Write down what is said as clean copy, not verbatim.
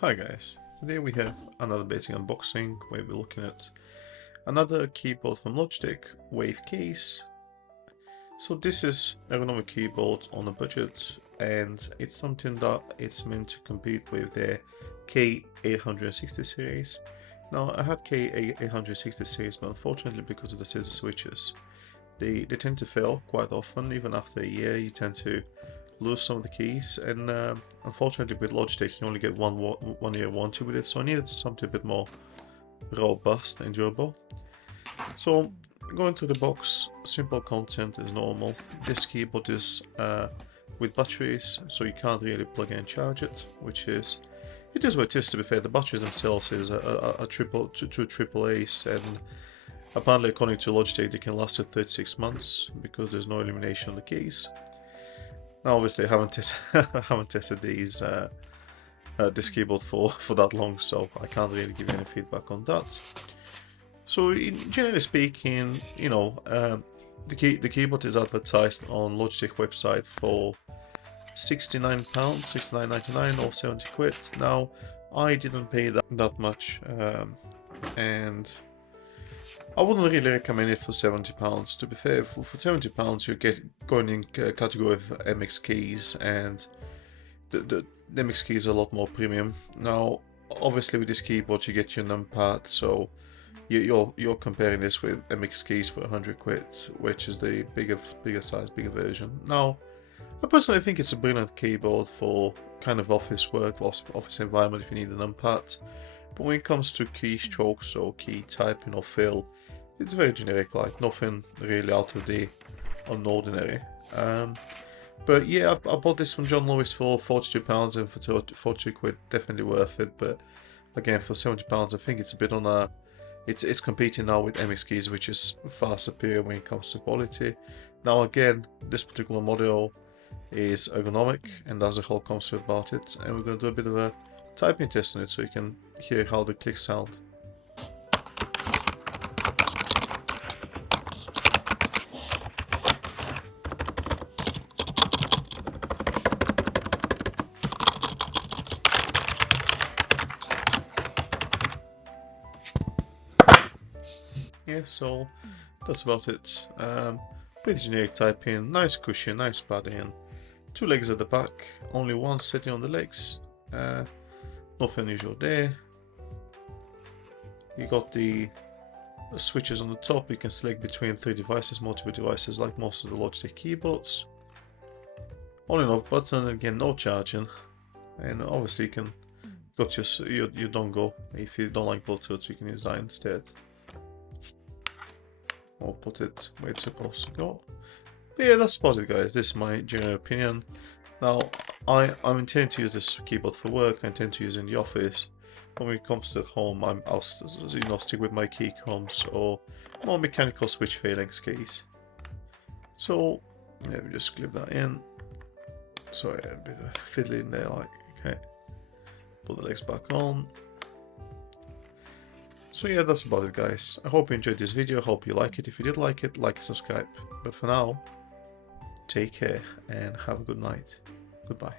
Hi guys, today we have another basic unboxing where we're looking at another keyboard from Logitech Wave Keys. So this is ergonomic keyboard on a budget, and it's something that it's meant to compete with the K860 series. Now I had K860 series, but unfortunately because of the scissor switches, they tend to fail quite often. Even after a year you tend to lose some of the keys, and unfortunately with Logitech you only get one year warranty with it, so I needed something a bit more robust and durable. So going through the box, simple content as normal. This keyboard is with batteries, so you can't really plug in and charge it, which is, it is what it is. To be fair, the batteries themselves is two triple A's, and apparently according to Logitech they can last 36 months because there's no illumination on the keys. Now obviously I haven't tested these this keyboard for that long, so I can't really give you any feedback on that. So generally speaking, you know, the keyboard is advertised on Logitech website for £69, £69.99 or 70 quid. Now I didn't pay that much, and I wouldn't really recommend it for £70. To be fair, for £70 you going in category of MX keys, and the MX keys are a lot more premium. Now obviously with this keyboard you get your numpad, so you're comparing this with MX keys for 100 quid, which is the bigger size, bigger version. Now I personally think it's a brilliant keyboard for kind of office work, office environment if you need a numpad. But when it comes to keystrokes or key typing or fill, it's very generic, like nothing really out of the ordinary. But yeah, I bought this from John Lewis for £42, and for 42 quid, definitely worth it. But again, for £70, I think it's a bit on a... It's competing now with MX keys, which is far superior when it comes to quality. Now again, this particular model is ergonomic, and there's a whole concept about it, and we're going to do a bit of a typing test on it so you can hear how the clicks sound. Yeah, so that's about it. Pretty generic typing, nice cushion, nice padding, two legs at the back, only one setting on the legs, nothing unusual there. You got the switches on the top, you can select between 3 devices, multiple devices like most of the Logitech keyboards. On and off button, again no charging, and obviously you can got your dongle. If you don't like Bluetooth you can use that instead, or put it where it's supposed to go. But yeah, that's about it guys, this is my general opinion. Now I'm intending to use this keyboard for work, I intend to use it in the office. But when it comes to at home, I'll stick with my key comps or more mechanical switch phalanx keys. So let me just clip that in. Sorry, a bit of fiddly in there, like, okay. Put the legs back on. So yeah, that's about it guys. I hope you enjoyed this video, I hope you like it. If you did like it, like and subscribe. But for now, take care and have a good night. Goodbye.